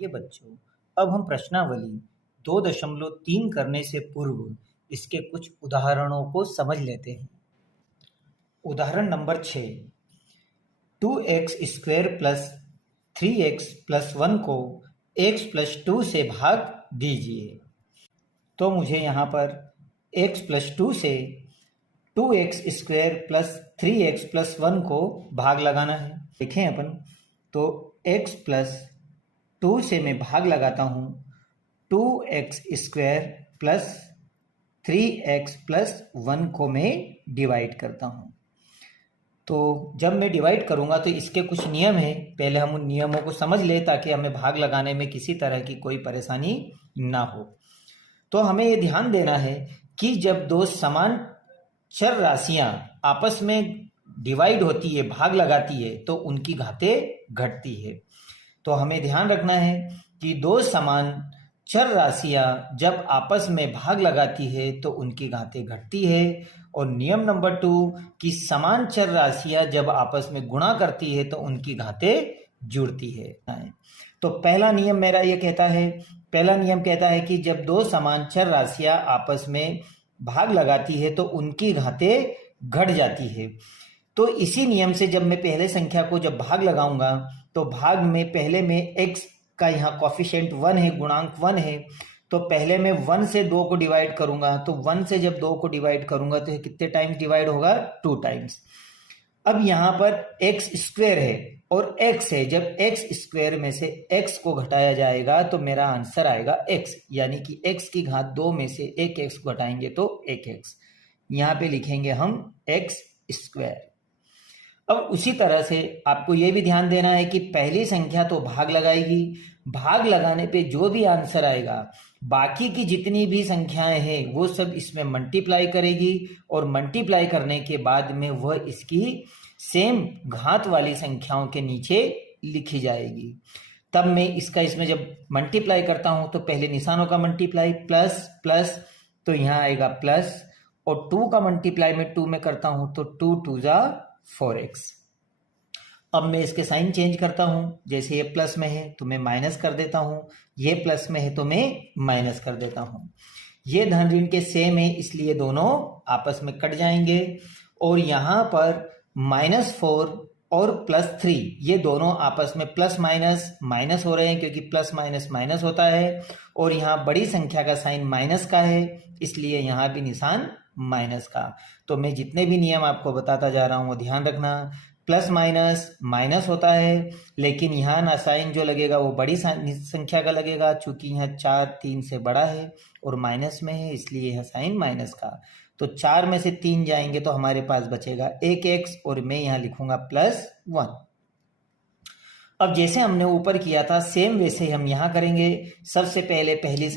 ये बच्चों, अब हम प्रश्नावली 2.3 करने से पूर्व इसके कुछ उदाहरणों को समझ लेते हैं। उदाहरण number 6, 2x square plus 3x plus 1 को x प्लस 2 से भाग दीजिए। तो मुझे यहाँ पर x प्लस 2 से 2x square plus 3x plus 1 को भाग लगाना है। देखें अपन, तो x प्लस 2 से मैं भाग लगाता हूँ 2x square plus 3x plus 1 को मैं डिवाइड करता हूँ। तो जब मैं डिवाइड करूँगा तो इसके कुछ नियम हैं, पहले हम उन नियमों को समझ लें ताकि हमें भाग लगाने में किसी तरह की कोई परेशानी ना हो। तो हमें ये ध्यान देना है कि जब दो समान चर राशियां आपस में डिवाइड होती है, भाग लगाती है, तो उनकी घातें घटती है। तो हमें ध्यान रखना है कि दो समान चर राशियां जब आपस में भाग लगाती है तो उनकी घातें घटती है। और नियम नंबर 2 कि समान चर राशियां जब आपस में गुणा करती है तो उनकी घातें जुड़ती है। तो पहला नियम मेरा ये कहता है, पहला नियम कहता है कि जब दो समान चर राशियां आपस में भाग लगाती है तो उनकी घातें घट जाती है। तो इसी नियम से जब मैं पहले संख्या को जब भाग लगाऊंगा तो भाग में पहले में x का यहाँ कॉफिशिएंट 1 है, गुणांक 1 है, तो पहले मैं 1 से 2 को डिवाइड करूंगा। तो 1 से जब 2 को डिवाइड करूंगा तो कितने टाइम्स डिवाइड होगा? 2 टाइम्स। अब यहाँ पर x स्क्वायर है और x है, जब x स्क्वायर में से x को घटाया जाएगा तो मेरा आंसर आएगा x, यानी कि x की घात 2 में से एक x को घटाएंगे तो 1x। यहाँ पे लिखेंगे हम x स्क्वायर। अब उसी तरह से आपको यह भी ध्यान देना है कि पहली संख्या तो भाग लगाएगी, भाग लगाने पे जो भी आंसर आएगा बाकी की जितनी भी संख्याएं हैं वो सब इसमें मल्टीप्लाई करेगी और मल्टीप्लाई करने के बाद में वह इसकी सेम घात वाली संख्याओं के नीचे लिखी जाएगी। तब मैं इसका इसमें जब मल्टीप्लाई करता हूं तो पहले निशानों का मल्टीप्लाई प्लस प्लस, तो यहाँ आएगा प्लस, और 2 का मल्टीप्लाई में 2 में करता हूं तो 2 2 जा 4x। अब मैं इसके साइन चेंज करता हूं, जैसे ये प्लस में है तो मैं माइनस कर देता हूं, ये प्लस में है तो मैं माइनस कर देता हूं। ये धन ऋण के सेम है इसलिए दोनों आपस में कट जाएंगे। और यहां पर -4 और +3 ये दोनों आपस में प्लस माइनस माइनस हो रहे हैं क्योंकि प्लस माइनस माइनस होता है। और यहाँ बड़ी संख्या का साइन माइनस का है इसलिए यहाँ भी निशान माइनस का। तो मैं जितने भी नियम आपको बताता जा रहा हूँ वो ध्यान रखना। प्लस माइनस माइनस होता है, लेकिन यहाँ ना साइन जो लगेगा वो बड़ी संख्या का लगेगा, चूंकि यहाँ 4 3 से बड़ा है और माइनस में है इसलिए यह साइन माइनस का। तो 4 में से 3 जाएंगे तो हमारे पास बचेगा 1x और मैं यहाँ लिखूंगा +1। अब जैसे हमने ऊपर किया था सेम वैसे हम यहाँ करेंगे। सबसे पहले पहली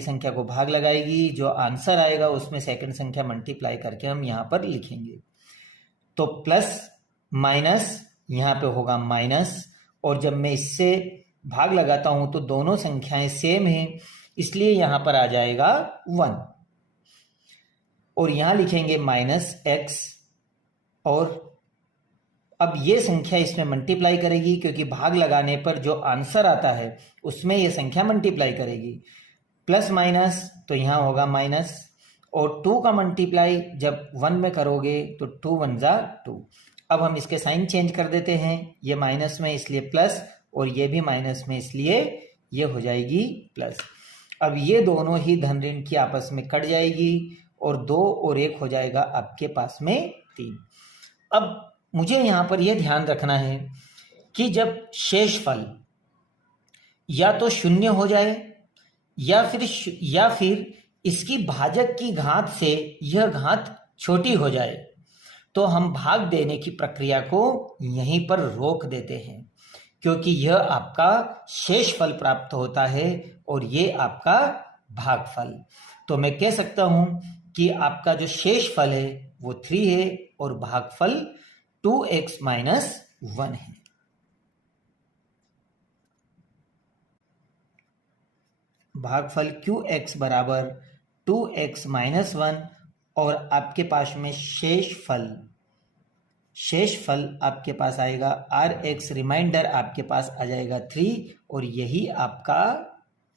संख्या को भाग लगाएगी, जो आंसर आएगा उसमें सेकंड संख्या मल्टीप्लाई करके हम यहाँ पर लिखेंगे। तो प्लस माइनस यहाँ पे होगा माइनस, और जब मैं इससे भाग लगाता हूं तो दोनों संख्याएं सेम हैं इसलिए यहाँ पर आ जाएगा 1, और यहाँ लिखेंगे -x। और अब ये संख्या इसमें मल्टीप्लाई करेगी क्योंकि भाग लगाने पर जो आंसर आता है उसमें ये संख्या मल्टीप्लाई करेगी। प्लस माइनस तो यहाँ होगा माइनस, और 2 का मल्टीप्लाई जब 1 में करोगे तो 2 1 जा 2। अब हम इसके साइन चेंज कर देते हैं, ये माइनस में इसलिए प्लस और ये भी माइनस में इसलिए ये हो जाएगी प्लस। अब ये दोनों ही धन ऋण की आपस में कट जाएगी और 2 और 1 हो जाएगा आपके पास में 3। अब मुझे यहाँ पर यह ध्यान रखना है कि जब शेषफल या तो शून्य हो जाए या फिर इसकी भाजक की घात से यह घात छोटी हो जाए तो हम भाग देने की प्रक्रिया को यहीं पर रोक देते हैं, क्योंकि यह आपका शेषफल प्राप्त होता है और ये आपका भागफल। तो मैं कह सकता हूं कि आपका जो शेषफल है वो 3 है और भागफल 2x - 1 है। भागफल QX बराबर 2x - 1 और आपके पास में शेषफल शेष फल आपके पास आएगा RX, रिमाइंडर आपके पास आ जाएगा 3 और यही आपका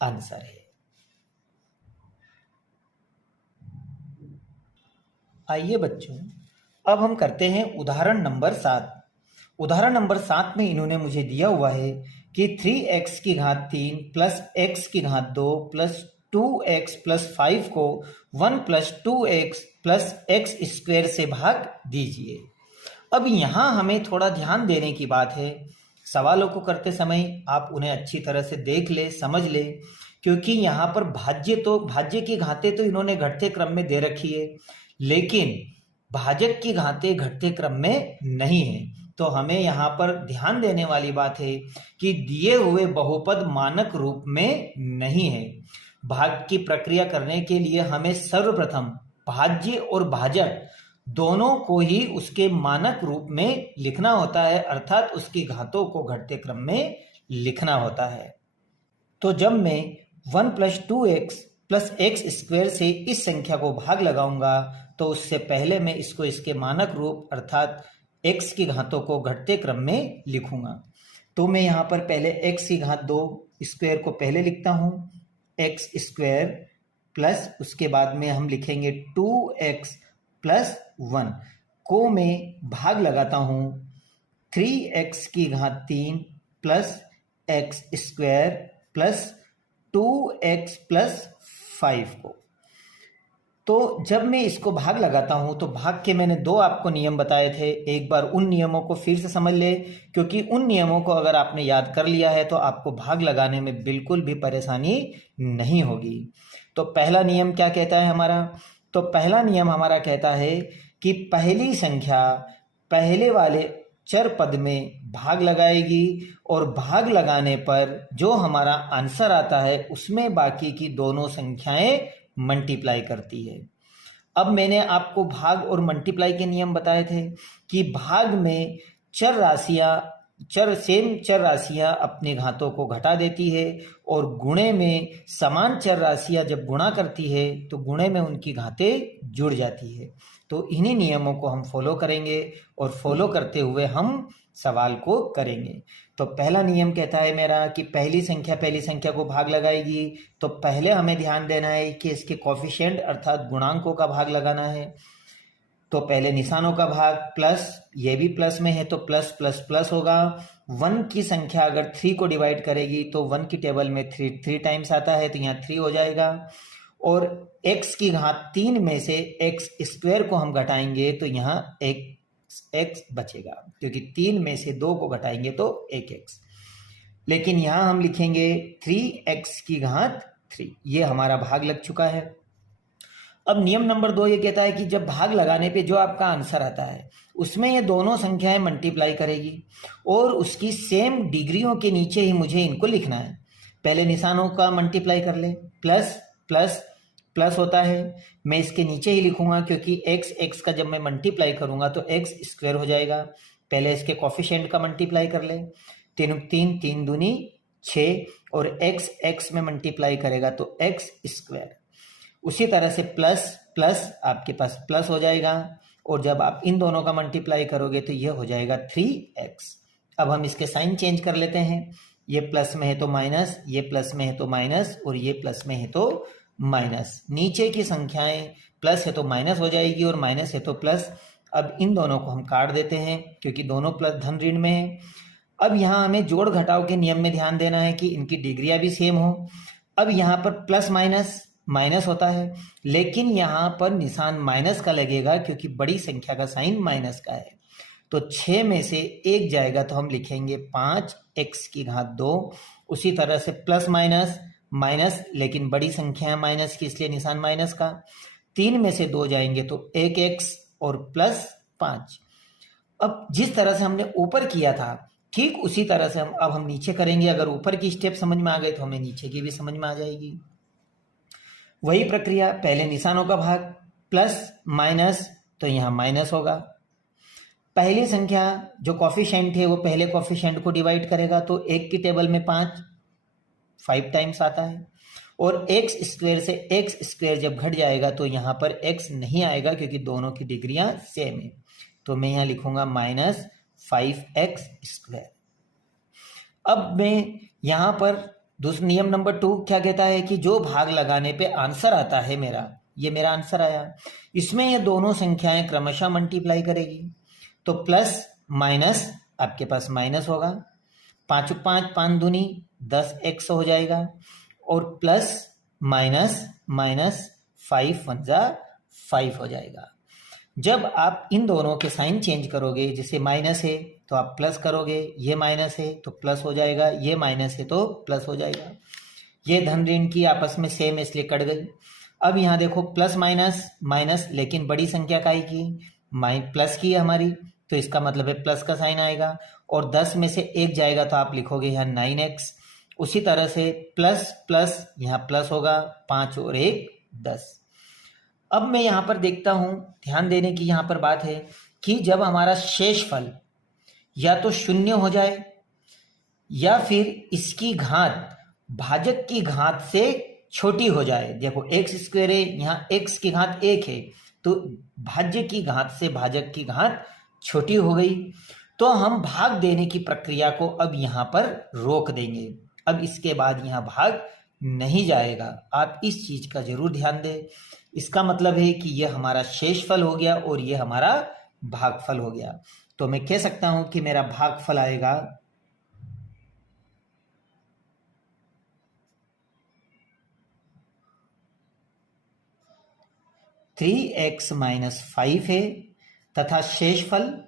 आंसर है। आइए बच्चों, अब हम करते हैं उदाहरण नंबर 7। उदाहरण नंबर 7 में इन्होंने मुझे दिया हुआ है कि 3x की घात 3 प्लस x की घात 2 प्लस 2x प्लस 5 को 1 plus 2x plus x square से भाग दीजिए। अब यहाँ हमें थोड़ा ध्यान देने की बात है। सवालों को करते समय आप उन्हें अच्छी तरह से देख ले, समझ ले, क्योंकि यहाँ पर भाज्य की घातें तो इन्होंने घटते क्रम में दे रखी है, लेकिन भाजक की घातें घटते क्रम में नहीं है। तो हमें यहाँ पर ध्यान देने वाली बात है कि दिए हुए बहुपद मानक रूप में नहीं है। भाग की प्रक्रिया करने के लिए हमें सर्वप्रथम भाज्य और भाजक दोनों को ही उसके मानक रूप में लिखना होता है, अर्थात उसकी घातों को घटते क्रम में लिखना होता है। तो जब मैं 1 plus 2x plus x square से इस संख्या को भाग लगाऊंगा तो उससे पहले मैं इसको इसके मानक रूप अर्थात x की घातों को घटते क्रम में लिखूंगा। तो मैं यहाँ पर पहले x की घात 2 स्क्वायर को पहले लिखता हूँ, x स्क्वायर प्लस उसके बाद में हम लिखेंगे 2x प्लस 1 को मैं भाग लगाता हूँ 3x की घात 3 plus x square plus 2x plus 5 को। तो जब मैं इसको भाग लगाता हूं तो भाग के मैंने 2 आपको नियम बताए थे। एक बार उन नियमों को फिर से समझ ले, क्योंकि उन नियमों को अगर आपने याद कर लिया है तो आपको भाग लगाने में बिल्कुल भी परेशानी नहीं होगी। तो पहला नियम क्या कहता है हमारा? तो पहला नियम हमारा कहता है कि पहली संख्या पहले वाले चर पद में भाग लगाएगी और भाग लगाने पर जो हमारा आंसर आता है उसमें बाकी की दोनों संख्याएं मल्टीप्लाई करती है। अब मैंने आपको भाग और मल्टीप्लाई के नियम बताए थे कि भाग में चर राशियां अपनी घातों को घटा देती है और गुणे में समान चर राशियां जब गुणा करती है तो गुणे में उनकी घातें जुड़ जाती है। तो इन्हीं नियमों को हम फॉलो करेंगे और फॉलो करते हुए हम सवाल को करेंगे। तो पहला नियम कहता है मेरा कि पहली संख्या को भाग लगाएगी, तो पहले हमें ध्यान देना है कि इसके कोफिशिएंट अर्थात गुणांकों का भाग लगाना है। तो पहले निशानों का भाग प्लस, ये भी प्लस में है तो प्लस प्लस प्लस होगा। 1 की संख्या अगर 3 को डिवाइड करेगी तो 1 की टेबल में 3 टाइम्स आता है तो यहाँ 3 हो जाएगा। और x की घात 3 में से x स्क्वायर को हम घटाएंगे तो यहाँ एक x बचेगा, क्योंकि 3 में से 2 को घटाएंगे तो 1x। लेकिन यहाँ हम लिखेंगे 3x की घात 3। ये हमारा भाग लग चुका है। अब नियम नंबर 2 ये कहता है कि जब भाग लगाने पे जो आपका आंसर आता है उसमें ये दोनों संख्याएं मल्टीप्लाई करेगी और उसकी सेम डिग्रियों के नीचे ही मुझे इनको लिखना है। पहले निशानों का मल्टीप्लाई कर ले, प्लस प्लस प्लस होता है, मैं इसके नीचे ही लिखूंगा क्योंकि x का जब मैं मल्टीप्लाई करूंगा तो x स्क्वायर हो जाएगा। पहले इसके कोफिशिएंट का मल्टीप्लाई कर ले, 3 दूनी 6 और x में मल्टीप्लाई करेगा तो x स्क्वायर। उसी तरह से प्लस प्लस आपके पास प्लस हो जाएगा और जब आप इन दोनों का मल्टीप्लाई करोगे तो ये हो जाएगा 3x। अब हम इसके साइन चेंज कर लेते हैं, ये प्लस में है तो माइनस, ये प्लस में है तो माइनस और ये प्लस में है तो माइनस। नीचे की संख्याएं प्लस है तो माइनस हो जाएगी और माइनस है तो प्लस। अब इन दोनोों को हम काट देते हैं क्योंकि दोनों प्लस धन ऋण में है। अब यहाँ हमें जोड़ घटाव के नियम में ध्यान देना है कि इनकी डिग्रियां भी सेम हो। अब यहाँ पर प्लस माइनस माइनस होता है, लेकिन यहाँ पर निशान माइनस का लगेगा क्योंकि बड़ी संख्या का साइन माइनस का है। तो 6 में से 1 जाएगा तो हम लिखेंगे 5x की घात 2। उसी तरह से प्लस माइनस माइनस, लेकिन बड़ी संख्या है माइनस की इसलिए निशान माइनस का। 3 में से 2 जाएंगे तो 1x और प्लस 5। अब जिस तरह से हमने ऊपर किया था ठीक उसी तरह से अब हम नीचे करेंगे। अगर ऊपर की स्टेप समझ में आ गए तो हमें नीचे की भी समझ में आ जाएगी। वही प्रक्रिया, पहले निशानों का भाग प्लस माइनस तो यहाँ माइनस होगा। पहली संख्या जो कोफिशिएंट है वो पहले कोफिशिएंट को डिवाइड करेगा तो 1 की टेबल में 5 टाइम्स आता है और x स्क्वायर से x स्क्वायर जब घट जाएगा तो यहाँ पर x नहीं आएगा क्योंकि दोनों की डिग्रियां सेम है। तो मैं यहाँ लिखूंगा -5x²। अब मैं यहाँ पर दूसरा नियम नंबर 2 क्या कहता है कि जो भाग लगाने पे आंसर आता है मेरा, ये मेरा आंसर आया, इसमें ये दोनों संख्याएं क्रमशः मल्टीप्लाई करेगी। तो प्लस माइनस आपके पास माइनस होगा, 5 5 5 दूनी 10x हो जाएगा, और प्लस माइनस माइनस 5 1 जा 5 हो जाएगा। जब आप इन दोनों के साइन चेंज करोगे, जैसे माइनस है तो आप प्लस करोगे, ये माइनस है तो प्लस हो जाएगा, ये माइनस है तो प्लस हो जाएगा। ये धन ऋण की आपस में सेम इसलिए कट गई। अब यहाँ देखो प्लस माइनस माइनस, लेकिन बड़ी संख्या काई की, प्लस की है हमारी, तो इसका मतलब है प्लस का साइन आएगा, और 10 में से 1 जाएगा तो आप लिखोगे यहाँ 9x। उसी तरह से प्लस प्लस यहाँ प्लस होगा, 5 और 1 10। अब मैं यहाँ पर देखता हूँ, ध्यान देने की यहाँ पर बात है कि जब हमारा शेष फल या तो शून्य हो जाए या फिर इसकी घात भाजक की घात से छोटी हो जाए। देखो x² है, यहाँ x की घात 1 है, तो भाज्य की घात से भाजक की घात छोटी हो गई, तो हम भाग देने की प्रक्रिया को अब यहाँ पर रोक देंगे। अब इसके बाद यहाँ भाग नहीं जाएगा। आप इस चीज का जरूर ध्यान दें। इसका मतलब है कि यह हमारा शेष फल हो गया और यह हमारा भागफल हो गया। तो मैं कह सकता हूं कि मेरा भागफल आएगा 3x - 5 है, तथा शेषफल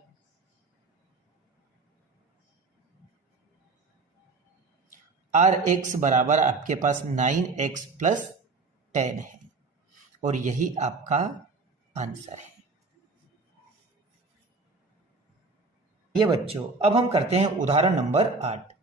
Rx बराबर आपके पास 9x + 10 है, और यही आपका आंसर है। ये बच्चों, अब हम करते हैं उदाहरण नंबर 8।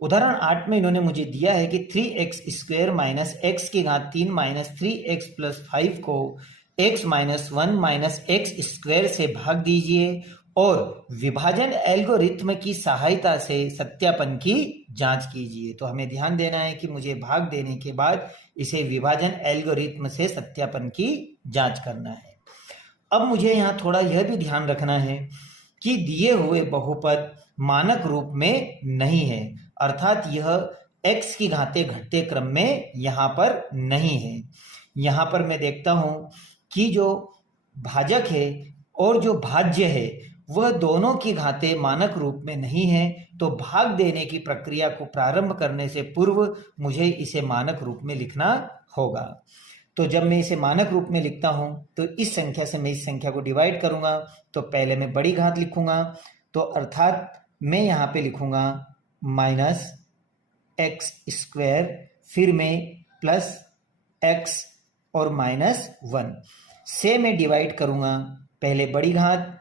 उदाहरण 8 में इन्होंने मुझे दिया है कि 3x² - x की घात 3 - 3x + 5 को x - 1 - x² से भाग दीजिए और विभाजन एल्गोरिथ्म की सहायता से सत्यापन की जांच कीजिए। तो हमें ध्यान देना है कि मुझे भाग देने के बाद इसे विभाजन एल्गोरिथ्म से सत्यापन की जांच करना है। अब मुझे यहाँ थोड़ा यह भी ध्यान रखना है कि दिए हुए बहुपद मानक रूप में नहीं है, अर्थात यह x की घातें घटते क्रम में यहाँ पर नहीं है। यहाँ पर मैं देखता हूँ कि जो भाजक है और जो भाज्य है वह दोनों की घातें मानक रूप में नहीं है, तो भाग देने की प्रक्रिया को प्रारंभ करने से पूर्व मुझे इसे मानक रूप में लिखना होगा। तो जब मैं इसे मानक रूप में लिखता हूं तो इस संख्या से मैं इस संख्या को डिवाइड करूंगा। तो पहले मैं बड़ी घात लिखूंगा, तो अर्थात मैं यहाँ पे लिखूंगा -x², फिर मैं +x और -1 से मैं डिवाइड करूंगा। पहले बड़ी घात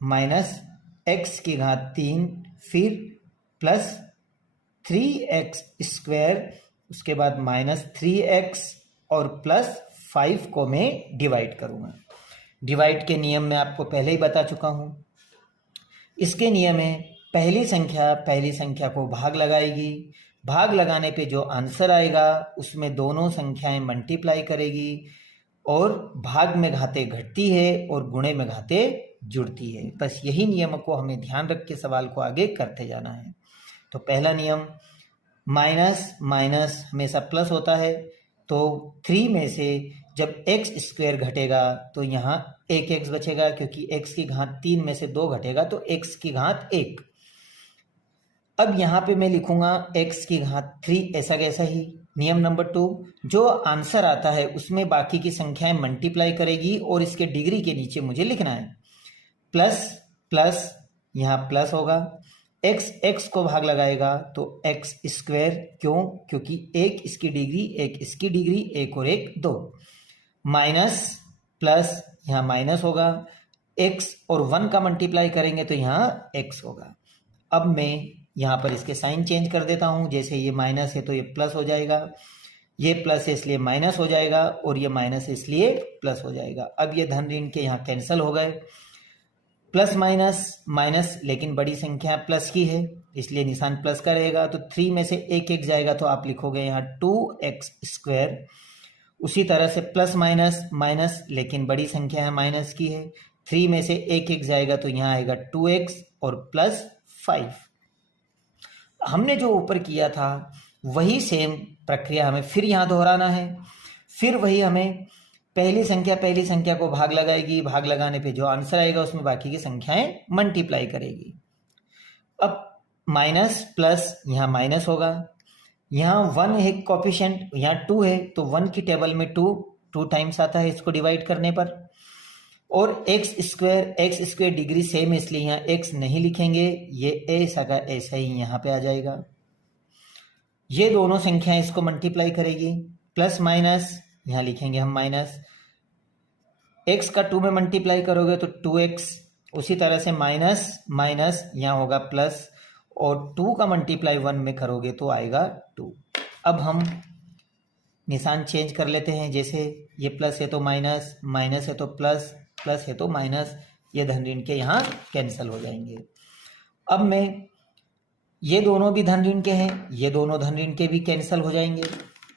-x की घात 3, फिर +3x², उसके बाद -3x और +5 को मैं डिवाइड करूंगा। डिवाइड के नियम में आपको पहले ही बता चुका हूं। इसके नियम है पहली संख्या को भाग लगाएगी, भाग लगाने पे जो आंसर आएगा उसमें दोनों संख्याएं मल्टीप्लाई करेगी, और भाग में घातें घटती है और गुणे में घातें जुड़ती है। बस यही नियम को हमें ध्यान रख के सवाल को आगे करते जाना है। तो पहला नियम, माइनस माइनस हमेशा प्लस होता है, तो 3 में से जब x² घटेगा तो यहाँ 1x बचेगा, क्योंकि x की घात 3 में से 2 घटेगा तो x की घात 1। अब यहाँ पे मैं लिखूंगा x की घात 3, ऐसा कैसा ही। नियम नंबर 2, जो आंसर आता है उसमें बाकी की संख्याएं मल्टीप्लाई करेगी और इसके डिग्री के नीचे मुझे लिखना है। प्लस प्लस यहाँ प्लस होगा, x को भाग लगाएगा तो x², क्यों? क्योंकि 1 इसकी डिग्री 1 इसकी डिग्री, 1 और 1 2। माइनस प्लस यहाँ माइनस होगा, x और 1 का मल्टीप्लाई करेंगे तो यहाँ x होगा। अब मैं यहाँ पर इसके साइन चेंज कर देता हूँ। जैसे ये माइनस है तो ये प्लस हो जाएगा, ये प्लस है इसलिए माइनस हो जाएगा, और ये माइनस है इसलिए प्लस हो जाएगा। अब ये धन ऋण के यहाँ कैंसिल हो गए। प्लस माइनस माइनस, लेकिन बड़ी संख्या प्लस की है इसलिए निशान प्लस का रहेगा। तो 3 में से 1 जाएगा तो आप लिखोगे यहाँ 2x²। उसी तरह से प्लस माइनस माइनस, लेकिन बड़ी संख्या है माइनस की है, 3 में से एक एक जाएगा तो यहाँ आएगा 2x और प्लस 5। हमने जो ऊपर किया था वही सेम प्रक्रिया हमें फिर यहाँ दोहराना है। फिर वही हमें पहली संख्या को भाग लगाएगी, भाग लगाने पे जो आंसर आएगा उसमें बाकी की संख्याएं मल्टीप्लाई करेगी। अब माइनस प्लस यहाँ माइनस होगा, यहाँ 1 है कोफिशिएंट, यहाँ 2 है तो 1 की टेबल में 2 टाइम्स आता है इसको डिवाइड करने पर। और एक्स स्क्वायर डिग्री सेम है इसलिए यहाँ x नहीं लिखेंगे, ये ऐसा का ऐसा ही यहाँ पे आ जाएगा। ये दोनों संख्याएं इसको मल्टीप्लाई करेगी, प्लस माइनस यहाँ लिखेंगे हम माइनस, x का 2 में मल्टीप्लाई करोगे तो 2x, उसी तरह से माइनस माइनस यहाँ होगा प्लस, और 2 का मल्टीप्लाई 1 में करोगे तो आएगा 2। अब हम निशान चेंज कर लेते हैं, जैसे ये प्लस है तो माइनस, माइनस है तो प्लस, प्लस है तो माइनस, ये धन ऋण के यहाँ कैंसिल हो जाएंगे। अब मैं ये दोनों भी धन ऋण के हैं, ये दोनों धन ऋण के भी कैंसिल हो जाएंगे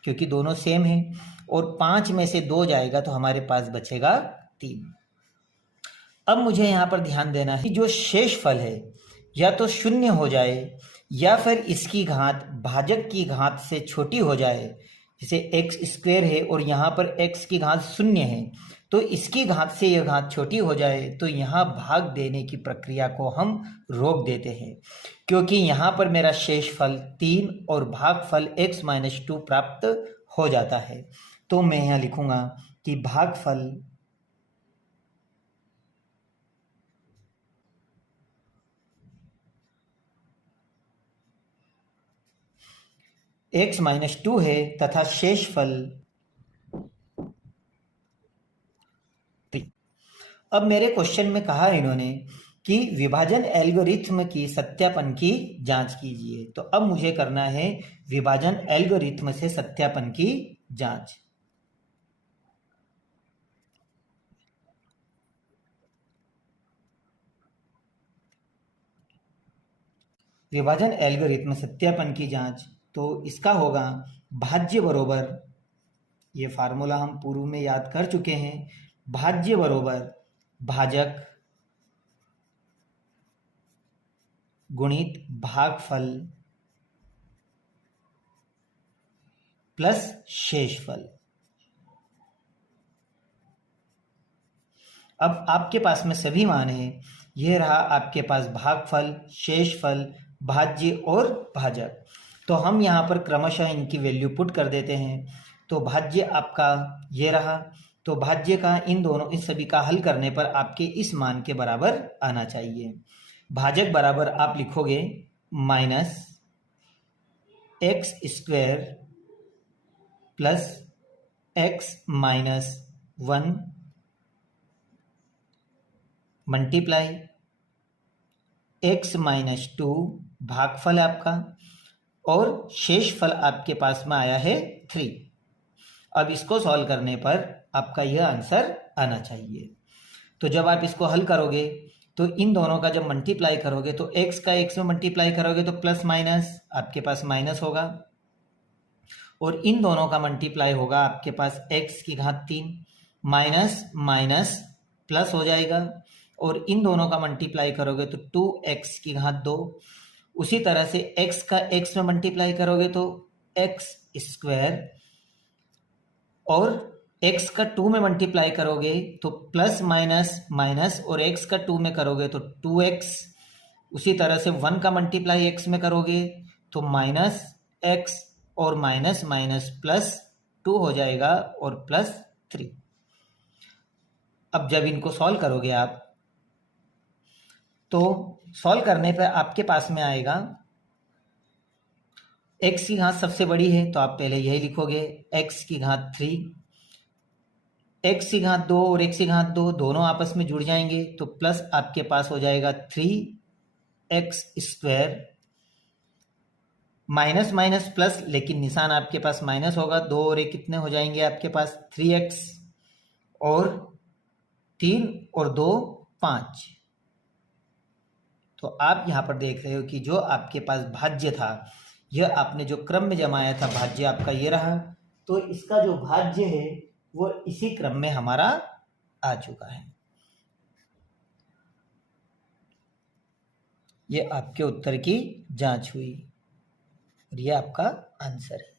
क्योंकि दोनों सेम हैं, और 5 में से 2 जाएगा तो हमारे पास बचेगा 3। अब मुझे यहाँ पर ध्यान देना है कि जो शेष फल है या तो शून्य हो जाए या फिर इसकी घात भाजक की घात से छोटी हो जाए। जैसे एक्स स्क्वायर है और यहाँ पर x की घात 0 है तो इसकी घात से यह घात छोटी हो जाए तो यहाँ भाग देने की प्रक्रिया को हम रोक देते हैं, क्योंकि यहाँ पर मेरा शेष फल 3 और भागफल x-2 प्राप्त हो जाता है। तो मैं यहाँ लिखूंगा कि भागफल x-2 है तथा शेषफल 3। अब मेरे क्वेश्चन में कहा इन्होंने कि विभाजन एल्गोरिथ्म की सत्यापन की जांच कीजिए, तो अब मुझे करना है विभाजन एल्गोरिथ्म से सत्यापन की जांच। विभाजन एल्गोरिथ्म सत्यापन की जांच, तो इसका होगा भाज्य बरोबर, ये फार्मूला हम पूर्व में याद कर चुके हैं, भाज्य बरोबर भाजक गुणित भागफल प्लस शेषफल। अब आपके पास में सभी मान हैं, यह रहा आपके पास भागफल, शेषफल, भाज्य और भाजक। तो हम यहाँ पर क्रमशः इनकी वैल्यू पुट कर देते हैं। तो भाज्य आपका ये रहा, तो भाज्य का इन सभी का हल करने पर आपके इस मान के बराबर आना चाहिए। भाजक बराबर आप लिखोगे minus x square plus x-1 multiply x-2 भागफल आपका, और शेषफल आपके पास में आया है 3। अब इसको सॉल्व करने पर आपका यह आंसर आना चाहिए। तो जब आप इसको हल करोगे तो इन दोनों का जब मल्टीप्लाई करोगे तो x का x में मल्टीप्लाई करोगे तो प्लस माइनस आपके पास माइनस होगा, और इन दोनों का मल्टीप्लाई होगा आपके पास x की घात 3 माइनस माइनस प्लस हो जाएगा, और इन दोनों का मल्टीप्लाई करोगे तो 2x की घात 2। उसी तरह से x का x में मल्टीप्लाई करोगे तो x स्क्वायर, और x का 2 में मल्टीप्लाई करोगे तो प्लस माइनस माइनस, और x का 2 में करोगे तो 2x। उसी तरह से 1 का मल्टीप्लाई x में करोगे तो माइनस x, और माइनस माइनस प्लस 2 हो जाएगा और प्लस 3। अब जब इनको सॉल्व करोगे आप, तो सॉल्व करने पर आपके पास में आएगा x की घात सबसे बड़ी है तो आप पहले यही लिखोगे x की घात 3, x की घात 2 और x की घात 2 दोनों आपस में जुड़ जाएंगे तो प्लस आपके पास हो जाएगा 3x square, minus minus plus, लेकिन निशान आपके पास माइनस होगा, 2 और 1 कितने हो जाएंगे आपके पास 3x, और 3 और 2 5। तो आप यहाँ पर देख रहे हो कि जो आपके पास भाज्य था, यह आपने जो क्रम में जमाया था भाज्य आपका ये रहा, तो इसका जो भाज्य है वो इसी क्रम में हमारा आ चुका है। ये आपके उत्तर की जांच हुई और ये आपका आंसर है।